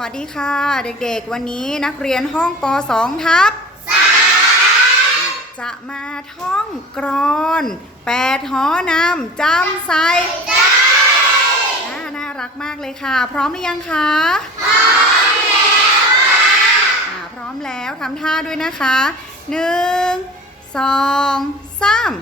วัสดีค่ะ เด็กๆ วันนี้นักเรียนห้องป .2 ทับจะมาท่องกรอนแปดหอนำจำใส่น่าน่ารักมากเลยค่ะ พร้อมหรือยังคะ พร้อมแล้วะพร้อมแล้วทำท่าด้วยนะคะหนึ่งสองสาม